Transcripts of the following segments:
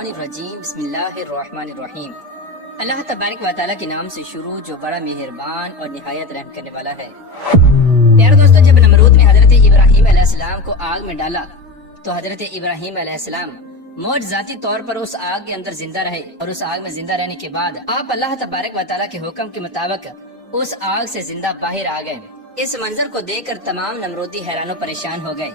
الشیطان الرجیم بسم اللہ الرحمن الرحیم۔ اللہ تبارک و تعالیٰ کے نام سے شروع جو بڑا مہربان اور نہایت رحم کرنے والا ہے۔ پیارے دوستو، جب نمرود نے حضرت ابراہیم علیہ السلام کو آگ میں ڈالا تو حضرت ابراہیم علیہ السلام معجزاتی طور پر اس آگ کے اندر زندہ رہے، اور اس آگ میں زندہ رہنے کے بعد آپ اللہ تبارک و تعالیٰ کے حکم کے مطابق اس آگ سے زندہ باہر آ گئے۔ اس منظر کو دیکھ کر تمام نمرودی حیران و پریشان ہو گئے۔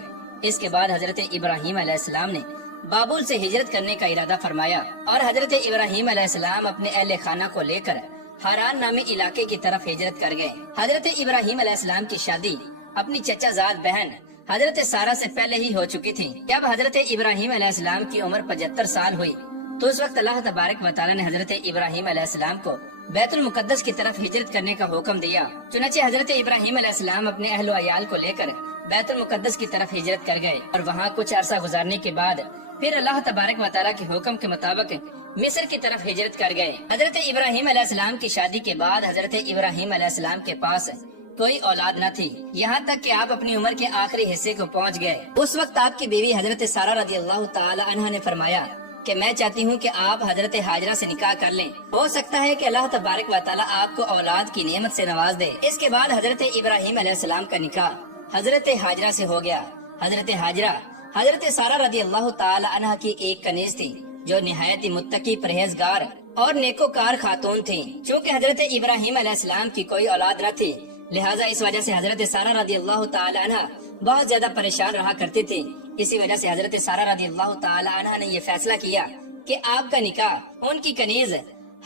اس کے بعد حضرت ابراہیم علیہ السلام نے بابل سے ہجرت کرنے کا ارادہ فرمایا، اور حضرت ابراہیم علیہ السلام اپنے اہل خانہ کو لے کر ہاران نامی علاقے کی طرف ہجرت کر گئے۔ حضرت ابراہیم علیہ السلام کی شادی اپنی چچا زاد بہن حضرت سارہ سے پہلے ہی ہو چکی تھی۔ جب حضرت ابراہیم علیہ السلام کی عمر 75 سال ہوئی تو اس وقت اللہ تبارک و تعالیٰ نے حضرت ابراہیم علیہ السلام کو بیت المقدس کی طرف ہجرت کرنے کا حکم دیا۔ چنانچہ حضرت ابراہیم علیہ السلام اپنے اہل و عیال کو لے کر بیت المقدس کی طرف ہجرت کر گئے، اور وہاں کچھ عرصہ گزارنے کے بعد پھر اللہ تبارک و تعالیٰ کے حکم کے مطابق مصر کی طرف ہجرت کر گئے۔ حضرت ابراہیم علیہ السلام کی شادی کے بعد حضرت ابراہیم علیہ السلام کے پاس کوئی اولاد نہ تھی، یہاں تک کہ آپ اپنی عمر کے آخری حصے کو پہنچ گئے۔ اس وقت آپ کی بیوی حضرت سارہ رضی اللہ تعالی عنہا نے فرمایا کہ میں چاہتی ہوں کہ آپ حضرت ہاجرہ سے نکاح کر لیں، ہو سکتا ہے کہ اللہ تبارک و تعالیٰ آپ کو اولاد کی نعمت سے نواز دے۔ اس کے بعد حضرت ابراہیم علیہ السلام کا نکاح حضرت ہاجرہ سے ہو گیا۔ حضرت ہاجرہ حضرت سارہ رضی اللہ تعالی عنہا کی ایک کنیز تھی جو نہایت ہی متقی، پرہیزگار اور نیکوکار خاتون تھی۔ چونکہ حضرت ابراہیم علیہ السلام کی کوئی اولاد نہ تھی، لہٰذا اس وجہ سے حضرت سارہ رضی اللہ تعالی عنہا بہت زیادہ پریشان رہا کرتی تھی۔ اسی وجہ سے حضرت سارہ رضی اللہ تعالی عنہا نے یہ فیصلہ کیا کہ آپ کا نکاح ان کی کنیز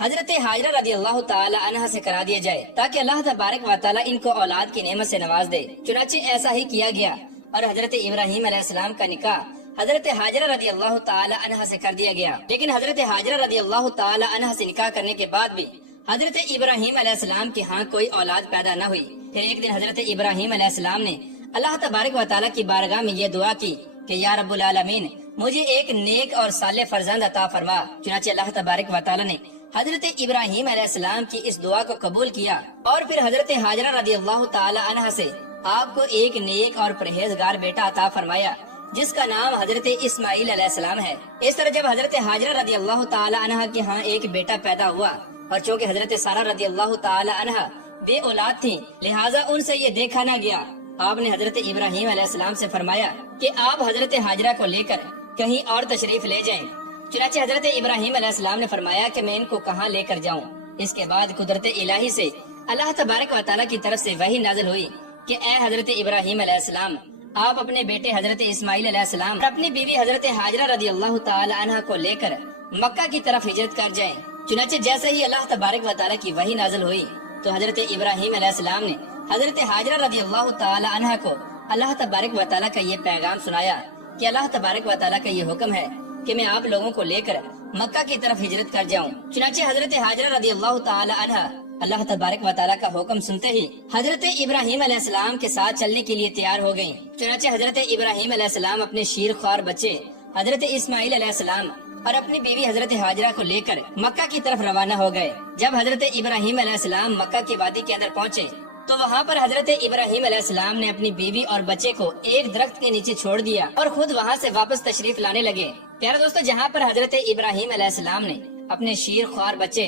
حضرت ہاجرہ رضی اللہ تعالی عنہا سے کرا دیا جائے، تاکہ اللہ تبارک و تعالیٰ ان کو اولاد کی نعمت سے نواز دے۔ چنانچہ ایسا ہی کیا گیا، اور حضرت ابراہیم علیہ السلام کا نکاح حضرت ہاجرہ رضی اللہ تعالی عنہا سے کر دیا گیا۔ لیکن حضرت ہاجرہ رضی اللہ تعالی عنہا سے نکاح کرنے کے بعد بھی حضرت ابراہیم علیہ السلام کی ہاں کوئی اولاد پیدا نہ ہوئی۔ پھر ایک دن حضرت ابراہیم علیہ السلام نے اللہ تبارک و تعالیٰ کی بارگاہ میں یہ دعا کی کہ یا رب العالمین، مجھے ایک نیک اور صالح فرزند عطا فرما۔ چنانچہ اللہ تبارک و تعالیٰ نے حضرت ابراہیم علیہ السلام کی اس دعا کو قبول کیا، اور پھر حضرت ہاجرہ رضی اللہ تعالی عنہا سے آپ کو ایک نیک اور پرہیزگار بیٹا عطا فرمایا جس کا نام حضرت اسماعیل علیہ السلام ہے۔ اس طرح جب حضرت ہاجرہ رضی اللہ تعالی عنہا کے ہاں ایک بیٹا پیدا ہوا، اور چونکہ حضرت سارہ رضی اللہ تعالی عنہا بے اولاد تھی، لہٰذا ان سے یہ دیکھا نہ گیا۔ آپ نے حضرت ابراہیم علیہ السلام سے فرمایا کہ آپ حضرت ہاجرہ کو لے کر کہیں اور تشریف لے جائیں۔ چنانچہ حضرت ابراہیم علیہ السلام نے فرمایا کہ میں ان کو کہاں لے کر جاؤں۔ اس کے بعد قدرت الہی سے اللہ تبارک و تعالیٰ کی طرف سے وحی نازل ہوئی کہ اے حضرت ابراہیم علیہ السلام، آپ اپنے بیٹے حضرت اسماعیل علیہ السلام اور اپنی بیوی حضرت ہاجرہ رضی اللہ تعالی عنہا کو لے کر مکہ کی طرف ہجرت کر جائیں۔ چنانچہ جیسے ہی اللہ تبارک و تعالیٰ کی وحی نازل ہوئی تو حضرت ابراہیم علیہ السلام نے حضرت ہاجرہ رضی اللہ تعالی عنہا کو اللہ تبارک و تعالیٰ کا یہ پیغام سنایا کہ اللہ تبارک و تعالیٰ کا یہ حکم ہے کہ میں آپ لوگوں کو لے کر مکہ کی طرف ہجرت کر جاؤں۔ چنانچہ حضرت ہاجرہ رضی اللہ تعالی عنہا اللہ تبارک و تعالیٰ کا حکم سنتے ہی حضرت ابراہیم علیہ السلام کے ساتھ چلنے کے لیے تیار ہو گئیں۔ چنانچہ حضرت ابراہیم علیہ السلام اپنے شیر خوار بچے حضرت اسماعیل علیہ السلام اور اپنی بیوی حضرت ہاجرہ کو لے کر مکہ کی طرف روانہ ہو گئے۔ جب حضرت ابراہیم علیہ السلام مکہ کی وادی کے اندر پہنچے تو وہاں پر حضرت ابراہیم علیہ السلام نے اپنی بیوی اور بچے کو ایک درخت کے نیچے چھوڑ دیا اور خود وہاں سے واپس تشریف لانے لگے۔ پیارے دوستو، جہاں پر حضرت ابراہیم علیہ السلام نے اپنے شیر خوار بچے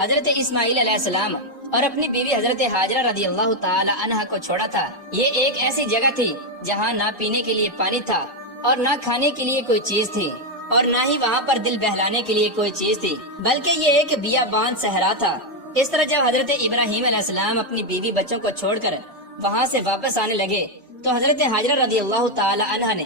حضرت اسماعیل علیہ السلام اور اپنی بیوی حضرت ہاجرہ رضی اللہ تعالی عنہا کو چھوڑا تھا، یہ ایک ایسی جگہ تھی جہاں نہ پینے کے لیے پانی تھا اور نہ کھانے کے لیے کوئی چیز تھی، اور نہ ہی وہاں پر دل بہلانے کے لیے کوئی چیز تھی، بلکہ یہ ایک بیابان صحرا تھا۔ اس طرح جب حضرت ابراہیم علیہ السلام اپنی بیوی بچوں کو چھوڑ کر وہاں سے واپس آنے لگے تو حضرت ہاجرہ رضی اللہ تعالی عنہا نے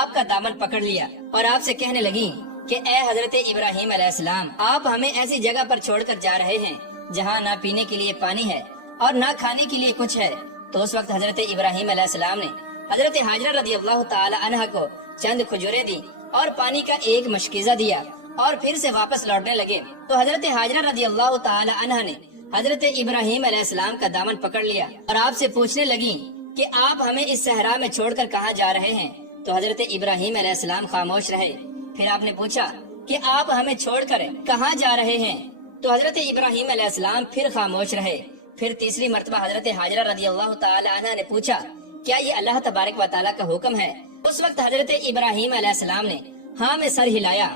آپ کا دامن پکڑ لیا اور آپ سے کہنے لگی کہ اے حضرت ابراہیم علیہ السلام، آپ ہمیں ایسی جگہ پر چھوڑ کر جا رہے ہیں جہاں نہ پینے کے لیے پانی ہے اور نہ کھانے کے لیے کچھ ہے۔ تو اس وقت حضرت ابراہیم علیہ السلام نے حضرت ہاجرہ رضی اللہ تعالی عنہا کو چند کھجوریں دی اور پانی کا ایک مشکیزہ دیا اور پھر سے واپس لوٹنے لگے۔ تو حضرت ہاجرہ رضی اللہ تعالی عنہا نے حضرت ابراہیم علیہ السلام کا دامن پکڑ لیا اور آپ سے پوچھنے لگی کہ آپ ہمیں اس صحرا میں چھوڑ کر کہاں جا رہے ہیں؟ تو حضرت ابراہیم علیہ السلام خاموش رہے۔ پھر آپ نے پوچھا کہ آپ ہمیں چھوڑ کر کہاں جا رہے ہیں؟ تو حضرت ابراہیم علیہ السلام پھر خاموش رہے۔ پھر تیسری مرتبہ حضرت ہاجرہ رضی اللہ تعالی عنہا نے پوچھا کیا یہ اللہ تبارک و تعالیٰ کا حکم ہے؟ اس وقت حضرت ابراہیم علیہ السلام نے ہاں میں سر ہلایا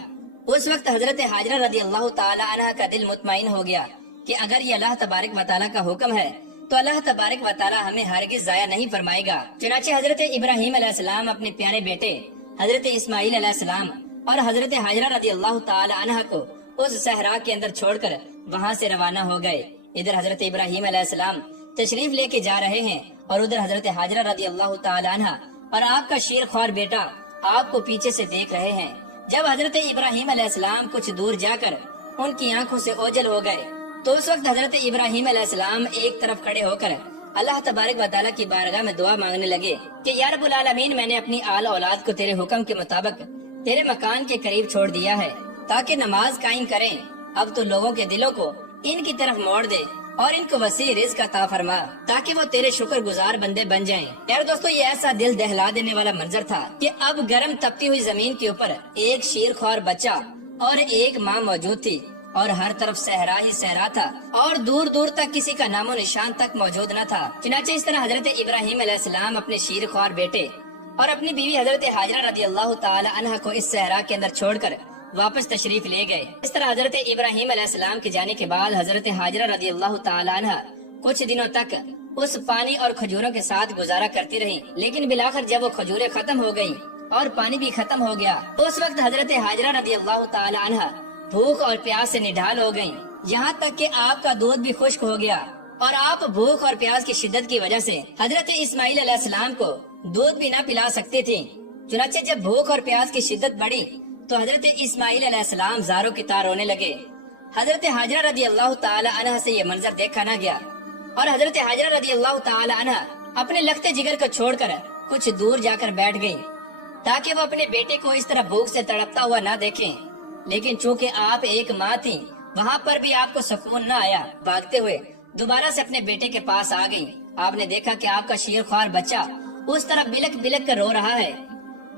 اس وقت حضرت حاجرہ رضی اللہ تعالی عنہ کا دل مطمئن ہو گیا کہ اگر یہ اللہ تبارک و تعالیٰ کا حکم ہے تو اللہ تبارک و تعالیٰ ہمیں ہرگز ضائع نہیں فرمائے گا۔ چنانچہ حضرت ابراہیم علیہ السلام اپنے پیارے بیٹے حضرت اسماعیل علیہ السلام اور حضرت حاجرہ رضی اللہ تعالی عنہ کو اس صحرا کے اندر چھوڑ کر وہاں سے روانہ ہو گئے۔ ادھر حضرت ابراہیم علیہ السلام تشریف لے کے جا رہے ہیں اور ادھر حضرت حاجرہ رضی اللہ تعالی عنہ اور آپ کا شیر خوار بیٹا آپ کو پیچھے سے دیکھ رہے ہیں۔ جب حضرت ابراہیم علیہ السلام کچھ دور جا کر ان کی آنکھوں سے اوجھل ہو گئے تو اس وقت حضرت ابراہیم علیہ السلام ایک طرف کھڑے ہو کر اللہ تبارک و تعالیٰ کی بارگاہ میں دعا مانگنے لگے کہ یا رب العالمین، میں نے اپنی آل اولاد کو تیرے حکم کے مطابق تیرے مکان کے قریب چھوڑ دیا ہے تاکہ نماز قائم کریں۔ اب تو لوگوں کے دلوں کو ان کی طرف موڑ دے اور ان کو وسیع رزق عطا فرما تاکہ وہ تیرے شکر گزار بندے بن جائیں۔ یار دوستو، یہ ایسا دل دہلا دینے والا منظر تھا کہ اب گرم تپتی ہوئی زمین کے اوپر ایک شیر خوار بچہ اور ایک ماں موجود تھی اور ہر طرف صحرا ہی صحرا تھا اور دور دور تک کسی کا نام و نشان تک موجود نہ تھا۔ چنانچہ اس طرح حضرت ابراہیم علیہ السلام اپنے شیر خوار بیٹے اور اپنی بیوی حضرت حاجرہ رضی اللہ تعالی عنہ کو اس صحرا کے اندر چھوڑ کر واپس تشریف لے گئے۔ اس طرح حضرت ابراہیم علیہ السلام کے جانے کے بعد حضرت حاجرہ رضی اللہ تعالی عنہ کچھ دنوں تک اس پانی اور کھجوروں کے ساتھ گزارا کرتی رہی، لیکن بالآخر جب وہ کھجوریں ختم ہو گئی اور پانی بھی ختم ہو گیا تو اس وقت حضرت حاجرہ رضی اللہ تعالی عنہ بھوک اور پیاس سے نڈھال ہو گئیں، یہاں تک کہ آپ کا دودھ بھی خشک ہو گیا اور آپ بھوک اور پیاس کی شدت کی وجہ سے حضرت اسماعیل علیہ السلام کو دودھ بھی نہ پلا سکتی تھی۔ چنانچہ جب بھوک اور پیاس کی شدت بڑھی تو حضرت اسماعیل علیہ السلام زاروں کی طرح رونے لگے۔ حضرت حاجرہ رضی اللہ تعالی عنہ سے یہ منظر دیکھا نہ گیا اور حضرت حاجرہ رضی اللہ تعالی عنہ اپنے لختے جگر کو چھوڑ کر کچھ دور جا کر بیٹھ گئی تاکہ وہ اپنے بیٹے کو اس طرح بھوک سے تڑپتا ہوا نہ دیکھیں، لیکن چونکہ آپ ایک ماں تھی وہاں پر بھی آپ کو سکون نہ آیا۔ بھاگتے ہوئے دوبارہ سے اپنے بیٹے کے پاس آ گئی۔ آپ نے دیکھا کہ آپ کا شیر خوار بچہ اس طرح بلک بلک کر رو رہا ہے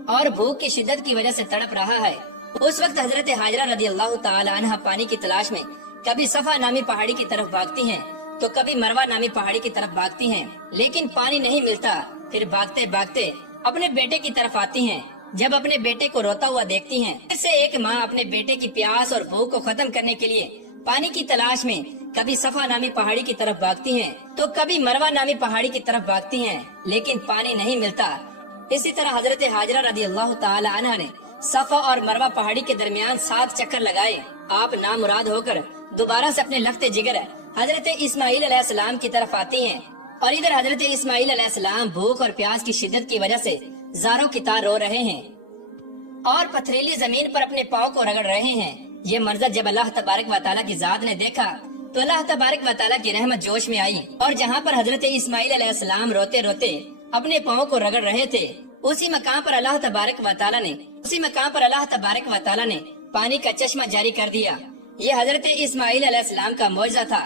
اور بھوک کی شدت کی وجہ سے تڑپ رہا ہے۔ اس وقت حضرت حاجرہ رضی اللہ تعالی عنہ پانی کی تلاش میں کبھی صفا نامی پہاڑی کی طرف بھاگتی ہیں تو کبھی مروہ نامی پہاڑی کی طرف بھاگتی ہیں، لیکن پانی نہیں ملتا۔ پھر بھاگتے بھاگتے اپنے بیٹے کی طرف آتی ہیں۔ جب اپنے بیٹے کو روتا ہوا دیکھتی ہیں، پھر سے ایک ماں اپنے بیٹے کی پیاس اور بھوک کو ختم کرنے کے لیے پانی کی تلاش میں کبھی صفا نامی پہاڑی کی طرف بھاگتی ہیں تو کبھی مروہ نامی پہاڑی کی طرف بھاگتی ہیں، لیکن پانی نہیں ملتا۔ اسی طرح حضرت حاجرہ رضی اللہ تعالی عنہ نے صفا اور مروہ پہاڑی کے درمیان 7 چکر لگائے۔ آپ نامراد ہو کر دوبارہ سے اپنے لخت جگر حضرت اسماعیل علیہ السلام کی طرف آتی ہیں اور ادھر حضرت اسماعیل علیہ السلام بھوک اور پیاس کی شدت کی وجہ سے زاروں کی طرح رو رہے ہیں اور پتھریلی زمین پر اپنے پاؤں کو رگڑ رہے ہیں۔ یہ منظر جب اللہ تبارک و تعالیٰ کی ذات نے دیکھا تو اللہ تبارک و تعالیٰ کی رحمت جوش میں آئی اور جہاں پر حضرت اسماعیل علیہ السلام روتے روتے اپنے پاؤں کو رگڑ رہے تھے اسی مقام پر اللہ تبارک و تعالیٰ نے پانی کا چشمہ جاری کر دیا۔ یہ حضرت اسماعیل علیہ السلام کا معجزہ تھا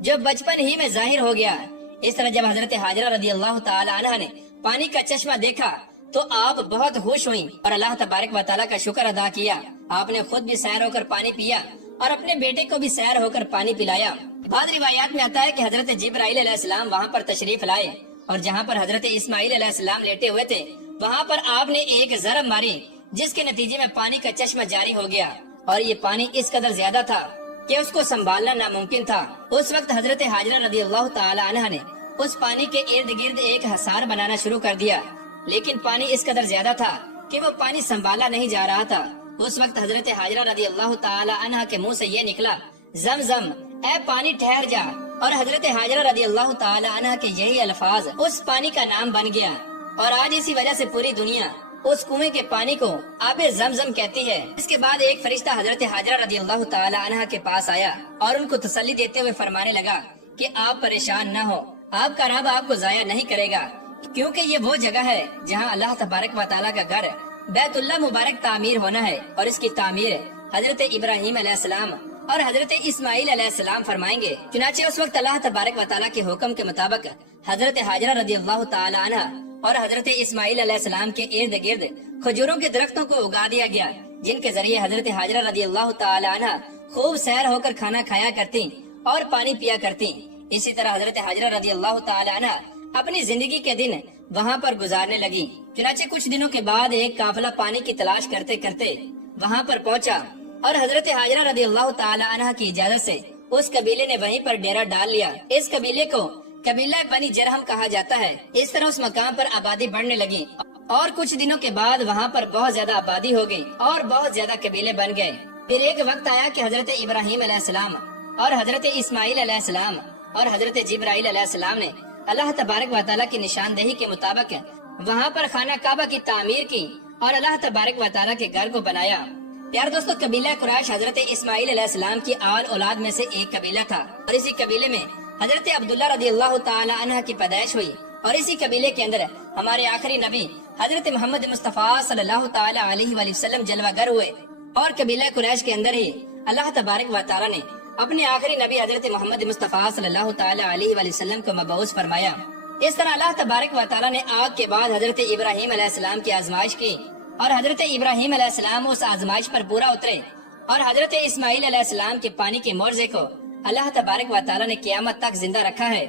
جو بچپن ہی میں ظاہر ہو گیا۔ اس طرح جب حضرت حاجرہ رضی اللہ تعالی عنہ نے پانی کا چشمہ دیکھا تو آپ بہت خوش ہوئیں اور اللہ تبارک و تعالیٰ کا شکر ادا کیا۔ آپ نے خود بھی سیر ہو کر پانی پیا اور اپنے بیٹے کو بھی سیر ہو کر پانی پلایا۔ بعض روایات میں آتا ہے کہ حضرت جبرائیل علیہ السلام وہاں پر تشریف لائے اور جہاں پر حضرت اسماعیل علیہ السلام لیٹے ہوئے تھے وہاں پر آپ نے ایک ضرب ماری جس کے نتیجے میں پانی کا چشمہ جاری ہو گیا اور یہ پانی اس قدر زیادہ تھا کہ اس کو سنبھالنا ناممکن تھا۔ اس وقت حضرت حاجرہ رضی اللہ تعالی عنہ نے اس پانی کے ارد گرد ایک حصار بنانا شروع کر دیا، لیکن پانی اس قدر زیادہ تھا کہ وہ پانی سنبھالا نہیں جا رہا تھا۔ اس وقت حضرت حاجرہ رضی اللہ تعالی عنہ کے منہ سے یہ نکلا، زمزم، اے پانی ٹھہر جا، اور حضرت حاجرہ رضی اللہ تعالی عنہ کے یہی الفاظ اس پانی کا نام بن گیا اور آج اسی وجہ سے پوری دنیا اس کنویں کے پانی کو آب زمزم کہتی ہے۔ اس کے بعد ایک فرشتہ حضرت حاجرہ رضی اللہ تعالی عنہ کے پاس آیا اور ان کو تسلی دیتے ہوئے فرمانے لگا کہ آپ پریشان نہ ہو، آپ کا رب آپ کو ضائع نہیں کرے گا، کیونکہ یہ وہ جگہ ہے جہاں اللہ تبارک و تعالیٰ کا گھر بیت اللہ مبارک تعمیر ہونا ہے اور اس کی تعمیر حضرت ابراہیم علیہ السلام اور حضرت اسماعیل علیہ السلام فرمائیں گے۔ چنانچہ اس وقت اللہ تبارک و تعالیٰ کے حکم کے مطابق حضرت حاجرہ رضی اللہ تعالی عنہ اور حضرت اسماعیل علیہ السلام کے ارد گرد کھجوروں کے درختوں کو اگا دیا گیا، جن کے ذریعے حضرت حاجرہ رضی اللہ تعالی عنہ خوب سیر ہو کر کھانا کھایا کرتی اور پانی پیا کرتی۔ اسی طرح حضرت حاجرہ رضی اللہ تعالی عنہ اپنی زندگی کے دن وہاں پر گزارنے لگی۔ چنانچہ کچھ دنوں کے بعد ایک قافلہ پانی کی تلاش کرتے کرتے وہاں پر پہنچا اور حضرت حاجرہ رضی اللہ تعالی عنہ کی اجازت سے اس قبیلے نے وہیں پر ڈیرا ڈال لیا۔ اس قبیلے کو قبیلہ بنی جرہم کہا جاتا ہے۔ اس طرح اس مقام پر آبادی بڑھنے لگی اور کچھ دنوں کے بعد وہاں پر بہت زیادہ آبادی ہو گئی اور بہت زیادہ قبیلے بن گئے۔ پھر ایک وقت آیا کہ حضرت ابراہیم علیہ السلام اور حضرت اسماعیل علیہ السلام اور حضرت جبرائیل علیہ السلام نے اللہ تبارک و تعالیٰ کی نشاندہی کے مطابق وہاں پر خانہ کعبہ کی تعمیر کی اور اللہ تبارک و تعالیٰ کے گھر کو بنایا۔ پیارے دوستو، قبیلہ قریش حضرت اسماعیل علیہ السلام کی آل اولاد میں سے ایک قبیلہ تھا اور اسی قبیلے میں حضرت عبداللہ رضی اللہ تعالی عنہ کی پیدائش ہوئی اور اسی قبیلے کے اندر ہمارے آخری نبی حضرت محمد مصطفیٰ صلی اللہ تعالی علیہ وآلہ وسلم جلوہ گر ہوئے اور قبیلہ قریش کے اندر ہی اللہ تبارک و تعالی نے اپنے آخری نبی حضرت محمد مصطفیٰ صلی اللہ تعالی علیہ وآلہ وسلم کو مبعوث فرمایا۔ اس طرح اللہ تبارک و تعالی نے آگ کے بعد حضرت ابراہیم علیہ السلام کی آزمائش کی اور حضرت ابراہیم علیہ السلام اس آزمائش پر پورا اترے اور حضرت اسماعیل علیہ السلام کے پانی کے معجزے کو اللہ تبارک و تعالی نے قیامت تک زندہ رکھا ہے۔